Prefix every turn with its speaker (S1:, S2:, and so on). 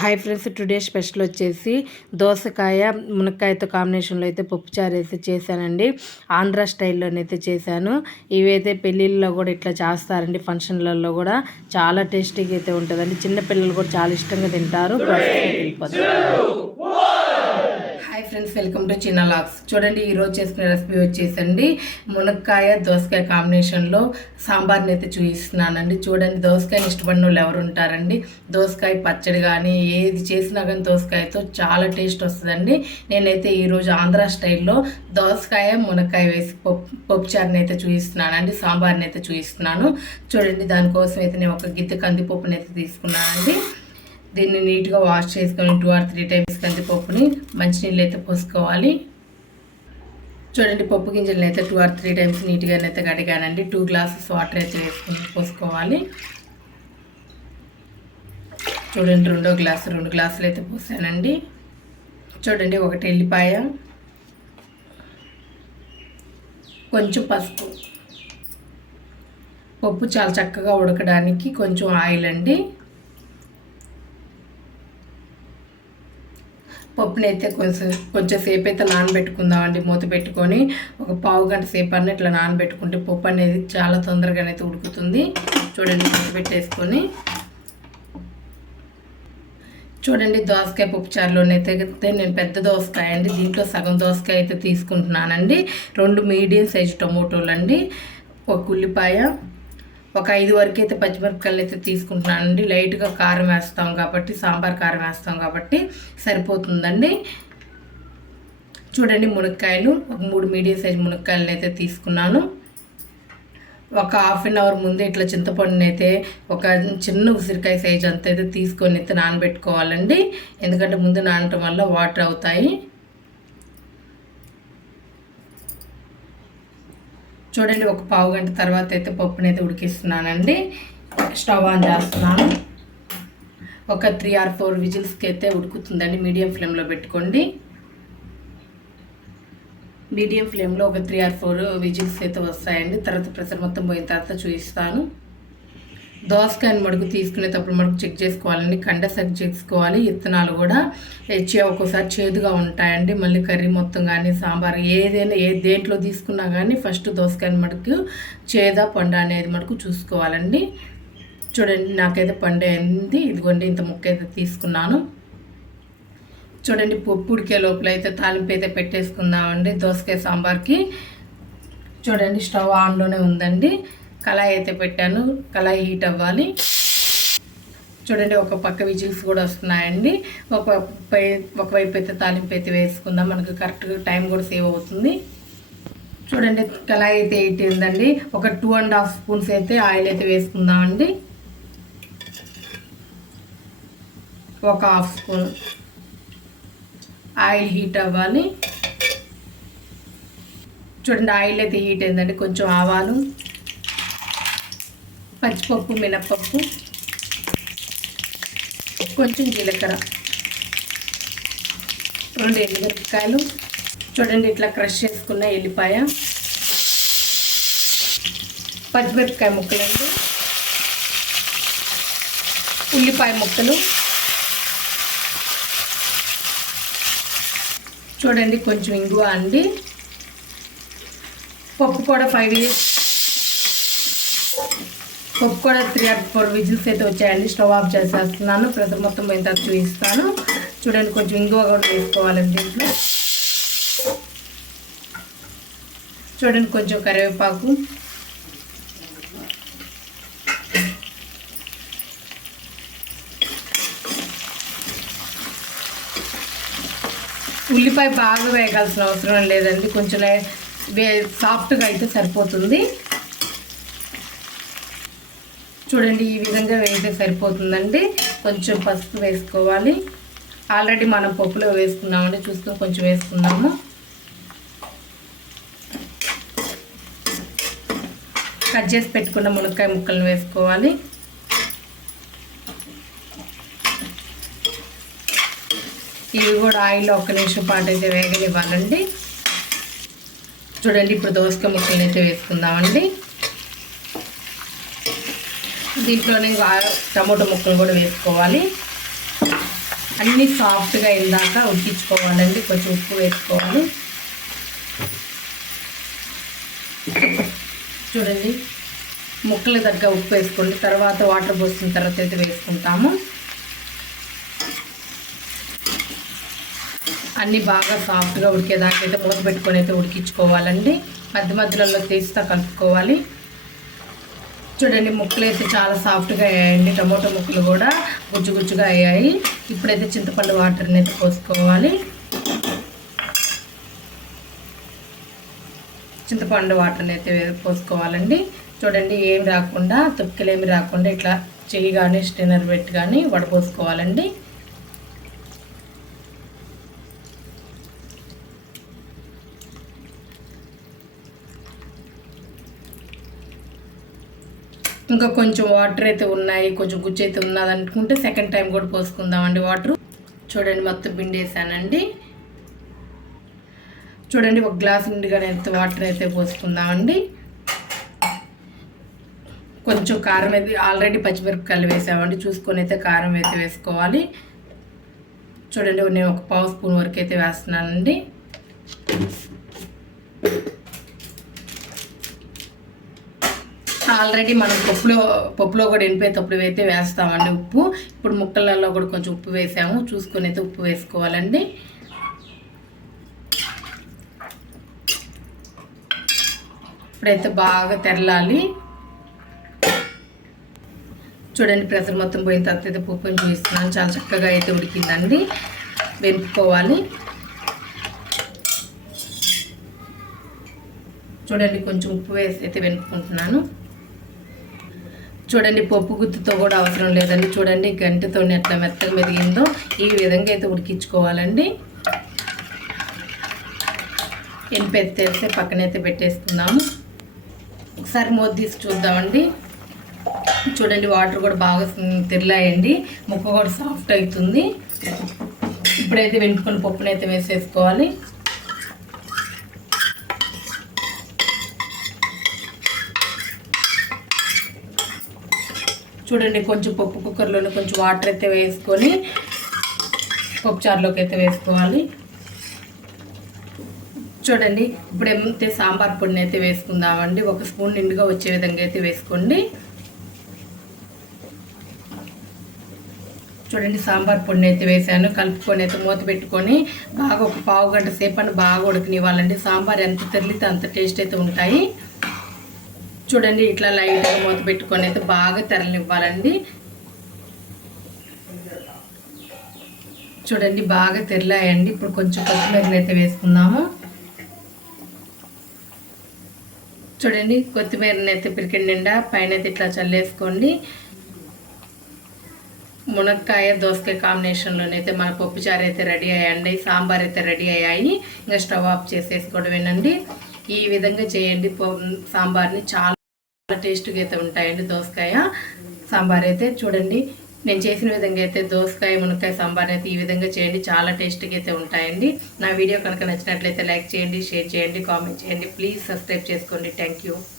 S1: hi friends today special వచ్చేసి దోసకాయ మునక్కాయతో కాంబినేషన్లో అయితే పప్పుచారు వేసి చేశానండి ఆంధ్ర స్టైల్లోనైతే చేశాను ఇవైతే పెళ్ళిళ్ళలో కూడా ఇట్లా చేస్తారండి ఫంక్షన్లలో కూడా చాలా టేస్టీగా అయితే ఉంటుందండి చిన్నపిల్లలు కూడా చాలా ఇష్టంగా తింటారు
S2: వెళ్ళిపోతారు
S1: ఫ్రెండ్స్ వెల్కమ్ టు చిన్న లాక్స్ చూడండి ఈరోజు చేసిన రెసిపీ వచ్చేసండి మునక్కాయ దోసకాయ కాంబినేషన్లో సాంబార్ని అయితే చూపిస్తున్నానండి చూడండి దోసకాయని ఇష్టపడిన వాళ్ళు ఎవరు ఉంటారండి దోసకాయ పచ్చడి కానీ ఏది చేసినా కానీ దోసకాయతో చాలా టేస్ట్ వస్తుందండి నేనైతే ఈరోజు ఆంధ్ర స్టైల్లో దోసకాయ మునక్కాయ వేసి పప్పు పప్పుచారుని అయితే చూపిస్తున్నానండి సాంబార్ని అయితే చూపిస్తున్నాను చూడండి దానికోసం అయితే నేను ఒక గిద్దె కందిపప్పుని అయితే తీసుకున్నానండి దీన్ని నీట్గా వాష్ చేసుకొని టూ ఆర్ త్రీ టైమ్స్ కందిపప్పుని మంచినీళ్ళు అయితే పోసుకోవాలి చూడండి పప్పు గింజలను అయితే టూ ఆర్ త్రీ టైమ్స్ నీట్గా అయితే కడిగానండి టూ గ్లాసెస్ వాటర్ అయితే వేసుకొని పోసుకోవాలి చూడండి రెండో గ్లాసు రెండు గ్లాసులు అయితే పోసానండి చూడండి ఒకటి ఎల్లిపాయ కొంచెం పసుపు పప్పు చాలా చక్కగా ఉడకడానికి కొంచెం ఆయిల్ అండి పప్పునైతే కొంచెం కొంచెం సేపు అయితే నానబెట్టుకుందామండి మూత పెట్టుకొని ఒక పావు గంట సేపు అన్న ఇట్లా నానబెట్టుకుంటే పప్పు అనేది చాలా తొందరగానైతే ఉడుకుతుంది చూడండి మూత పెట్టేసుకొని చూడండి దోసకాయ పప్పు చారులోనైతే నేను పెద్ద దోసకాయ అండి దీంట్లో సగం దోసకాయ అయితే తీసుకుంటున్నానండి రెండు మీడియం సైజు టమోటోలు అండి ఒక ఉల్లిపాయ ఒక ఐదు వరకు అయితే పచ్చిమిరపకాయలు అయితే తీసుకుంటున్నానండి లైట్గా కారం వేస్తాం కాబట్టి సాంబార్ కారం వేస్తాం కాబట్టి సరిపోతుందండి చూడండి మునక్కాయలు ఒక మూడు మీడియం సైజ్ మునక్కాయలను అయితే తీసుకున్నాను ఒక హాఫ్ అన్ అవర్ ముందే ఇట్లా చింతపండుని అయితే ఒక చిన్న ఉసిరికాయ సైజ్ అంత అయితే తీసుకొని అయితే నానబెట్టుకోవాలండి ఎందుకంటే ముందు నానటం వల్ల వాటర్ అవుతాయి చూడండి ఒక పావు గంట తర్వాత అయితే పప్పునైతే ఉడికిస్తున్నానండి స్టవ్ ఆన్ చేస్తున్నాను ఒక త్రీ ఆర్ ఫోర్ విజిల్స్కి అయితే ఉడుకుతుందండి మీడియం ఫ్లేమ్లో పెట్టుకోండి మీడియం ఫ్లేమ్లో ఒక త్రీ ఆర్ ఫోర్ విజిల్స్ అయితే వస్తాయండి తర్వాత ప్రెషర్ మొత్తం పోయిన తర్వాత చూపిస్తాను దోసకాయ మడుగు తీసుకునేటప్పుడు మడుగు చెక్ చేసుకోవాలండి కండ సెక్ చేసుకోవాలి ఇత్తనాలు కూడా హెచ్చి ఒక్కోసారి చేదుగా ఉంటాయండి మళ్ళీ కర్రీ మొత్తం కానీ సాంబార్ ఏదైనా ఏ దేంట్లో తీసుకున్నా కానీ ఫస్ట్ దోసకాయ మడుగు చేదా పండు అనేది మటుకు చూసుకోవాలండి చూడండి నాకైతే పండు అయింది ఇదిగోండి ఇంత ముక్క అయితే తీసుకున్నాను చూడండి పప్పు ఉడికే లోపల అయితే తాలింపు అయితే పెట్టేసుకుందామండి దోసకాయ సాంబార్కి చూడండి స్టవ్ ఆన్లోనే ఉందండి కళాయి అయితే పెట్టాను కళాయి హీట్ అవ్వాలి చూడండి ఒక పక్క విజిల్స్ కూడా వస్తున్నాయండి ఒక ఒకవైపు అయితే తాలింపు అయితే వేసుకుందాం మనకు కరెక్ట్గా టైం కూడా సేవ్ అవుతుంది చూడండి కళాయి అయితే ఏంటిందండి ఒక టూ అండ్ హాఫ్ స్పూన్స్ అయితే ఆయిల్ అయితే వేసుకుందామండి ఒక హాఫ్ స్పూన్ ఆయిల్ హీట్ అవ్వాలి చూడండి ఆయిల్ అయితే హీట్ అయిందండి కొంచెం ఆవాలు పచ్చిపప్పు మినప్పప్పు కొంచెం జీలకర్ర రెండు ఎల్లిమిరపకాయలు చూడండి ఇట్లా క్రష్ చేసుకున్న ఎల్లిపాయ పచ్చిమిరపకాయ ముక్కలండి ఉల్లిపాయ ముక్కలు చూడండి కొంచెం ఇంగువ అండి పప్పు కూడా ఫైవ్ ఇయర్స్ పప్పు కూడా త్రీ ఆర్ ఫోర్ విజిల్స్ అయితే వచ్చాయండి స్టవ్ ఆఫ్ చేసేస్తున్నాను ప్రెషర్ మొత్తం పోయిన తర్వాత చూపిస్తాను చూడండి కొంచెం ఇంగువ కూడా వేసుకోవాలండి దీంట్లో చూడండి కొంచెం కరివేపాకు ఉల్లిపాయ బాగా వేయాల్సిన అవసరం లేదండి కొంచెం సాఫ్ట్గా అయితే సరిపోతుంది చూడండి ఈ విధంగా వేస్తే సరిపోతుందండి కొంచెం పసుపు వేసుకోవాలి ఆల్రెడీ మనం పప్పులో వేసుకున్నామండి చూస్తూ కొంచెం వేసుకుందాము కట్ చేసి పెట్టుకున్న మునక్కాయ ముక్కలను వేసుకోవాలి ఇవి కూడా ఆయిల్లో ఒక్క నిమిషం పాటు అయితే వేగనివ్వాలండి చూడండి ఇప్పుడు దోసకాయ ముక్కలను అయితే వేసుకుందామండి దీంట్లోనే టమాటో ముక్కలు కూడా వేసుకోవాలి అన్నీ సాఫ్ట్గా అయిందాక ఉడికించుకోవాలండి కొంచెం ఉప్పు వేసుకోవాలి చూడండి ముక్కలు తగ్గ ఉప్పు వేసుకోండి తర్వాత వాటర్ పోసిన తర్వాత అయితే వేసుకుంటాము అన్నీ బాగా సాఫ్ట్గా ఉడికేదాకైతే మూత పెట్టుకొని అయితే ఉడికించుకోవాలండి మధ్య మధ్యలో తీస్తా కలుపుకోవాలి చూడండి ముక్కలు అయితే చాలా సాఫ్ట్గా అయ్యాయండి టమోటో ముక్కలు కూడా గుజ్జు గుజ్జుగా అయ్యాయి ఇప్పుడైతే చింతపండు వాటర్ని అయితే పోసుకోవాలి చింతపండు వాటర్ని అయితే పోసుకోవాలండి చూడండి ఏమి రాకుండా తుప్పికలు ఏమి రాకుండా ఇట్లా చెయ్యి కానీ స్టిన్నర్ పెట్టి కానీ వడపోసుకోవాలండి ఇంకా కొంచెం వాటర్ అయితే ఉన్నాయి కొంచెం గుజ్జు అయితే ఉన్నది అనుకుంటే సెకండ్ టైం కూడా పోసుకుందామండి వాటర్ చూడండి మొత్తం పిండేసానండి చూడండి ఒక గ్లాస్ నిండుగా ఎంత వాటర్ అయితే పోసుకుందామండి కొంచెం కారం అయితే ఆల్రెడీ పచ్చిమిరపకాయలు వేసామండి చూసుకొని అయితే కారం అయితే వేసుకోవాలి చూడండి నేను ఒక పావు స్పూన్ వరకు అయితే వేస్తున్నానండి ఆల్రెడీ మనం పప్పులో పప్పులో కూడా ఎండిపోయేటప్పుడు అయితే వేస్తామండి ఉప్పు ఇప్పుడు ముక్కలలో కూడా కొంచెం ఉప్పు వేసాము చూసుకొని అయితే ఉప్పు వేసుకోవాలండి ఇప్పుడైతే బాగా తెరలాలి చూడండి ప్రెషర్ మొత్తం పోయిన తర్వాత అయితే పప్పుని చూస్తున్నాను చాలా చక్కగా అయితే ఉడికిందండి వెనుక్కోవాలి చూడండి కొంచెం ఉప్పు వేసి అయితే వెనుక్కుంటున్నాను చూడండి పప్పు గుత్తుతో కూడా అవసరం లేదండి చూడండి గంటతో ఎట్లా మెత్తగా మెదిగిందో ఈ విధంగా అయితే ఉడికించుకోవాలండి ఎనిపెత్తేస్తే పక్కనైతే పెట్టేసుకుందాము ఒకసారి మూత తీసి చూద్దామండి చూడండి వాటర్ కూడా బాగా తిరలాయండి ముక్క కూడా సాఫ్ట్ అవుతుంది ఇప్పుడైతే వెంటుకొని పప్పునైతే వేసేసుకోవాలి చూడండి కొంచెం పప్పు కుక్కర్లోనే కొంచెం వాటర్ అయితే వేసుకొని పప్పుచారులోకి అయితే వేసుకోవాలి చూడండి ఇప్పుడు ఏమైతే సాంబార్ పొడిని అయితే వేసుకుందామండి ఒక స్పూన్ నిండుగా వచ్చే విధంగా అయితే వేసుకోండి చూడండి సాంబార్ పొడిని అయితే వేసాను కలుపుకొని అయితే మూత పెట్టుకొని బాగా ఒక పావు గంట సేపు అని బాగా ఉడకనివ్వాలండి సాంబార్ ఎంత తెరిలితే అంత టేస్ట్ అయితే ఉంటాయి చూడండి ఇట్లా లైట్గా మూత పెట్టుకొని అయితే బాగా తెరలివ్వాలండి చూడండి బాగా తెరలాయండి ఇప్పుడు కొంచెం కొత్తిమీరలు అయితే వేసుకుందాము చూడండి కొత్తిమీరని అయితే పిరికిన నిండా పైన అయితే ఇట్లా చల్లేసుకోండి మునక్కాయ దోసకాయ కాంబినేషన్లోనైతే మన పప్పుచారు అయితే రెడీ అయ్యండి సాంబార్ అయితే రెడీ అయ్యాయి ఇంకా స్టవ్ ఆఫ్ చేసేసుకోవడం ఏంటండి ఈ విధంగా చేయండి సాంబార్ని చాలా టేస్ట్గా అయితే ఉంటాయండి దోసకాయ సాంబార్ అయితే చూడండి నేను చేసిన విధంగా అయితే దోసకాయ మునక్కాయ సాంబార్ అయితే ఈ విధంగా చేయండి చాలా టేస్ట్గా అయితే ఉంటాయండి నా వీడియో కనుక నచ్చినట్లయితే లైక్ చేయండి షేర్ చేయండి కామెంట్ చేయండి ప్లీజ్ సబ్స్క్రైబ్ చేసుకోండి థ్యాంక్